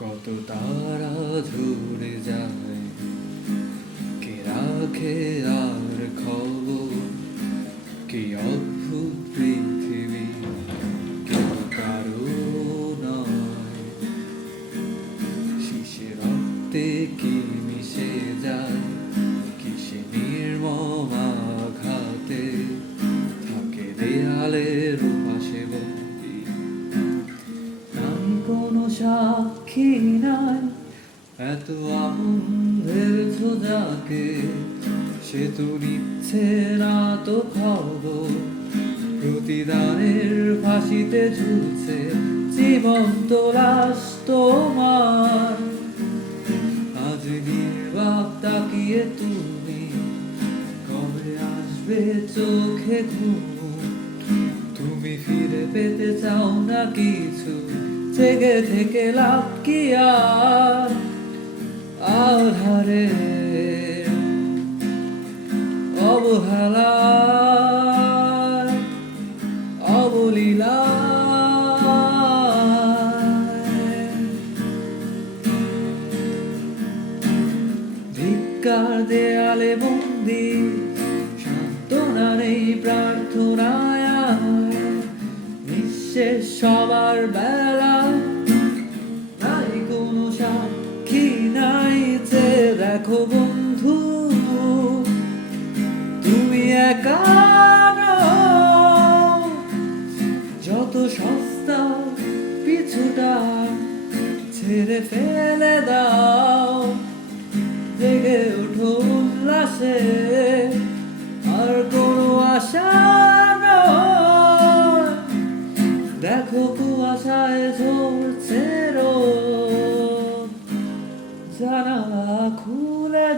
কত তারা ঝরে যায়, কে রাখে আর খবর? কি অদ্ভুত পৃথিবী, কেউ কারো নয়। শিশির রক্তে কি মিশে যায়, কিসে নির্মম আঘাতে থাকে দেয়ালের পাশে বন্দী। নাই কোনো সাক্ষী নাই, এত আপন ভেবেছ যাকে, সে তো নিচ্ছে না তো খবর। প্রতিদানের ফাঁসিতে ঝুলছে জীবন্ত লাশ তোমার। আজ নির্বাক তাকিয়ে তুমি, কবে আসবে চোখে ঘুম? তুমি ফিরে পেতে চাও না কিছু, জেগে থেকে লাভ কি আর? আধারে অবহেলা অবলীলা, ধিক্কার দেয়ালে বন্দি, সান্ত্বনা নেই প্রার্থনায়। নিঃশেষ সবার বেলা, নাই কোনো সাক্ষী নাই যে দেখো বন্ধু, তুমি একা নও। যত সস্তা পিছুটা ছেড়ে ফেলে দাও, জেগে ওঠো উল্লাসে, আর কোনো আশা নয়। দেখো কুয়াশায় ঝরছে রোদ, জানালা খুলে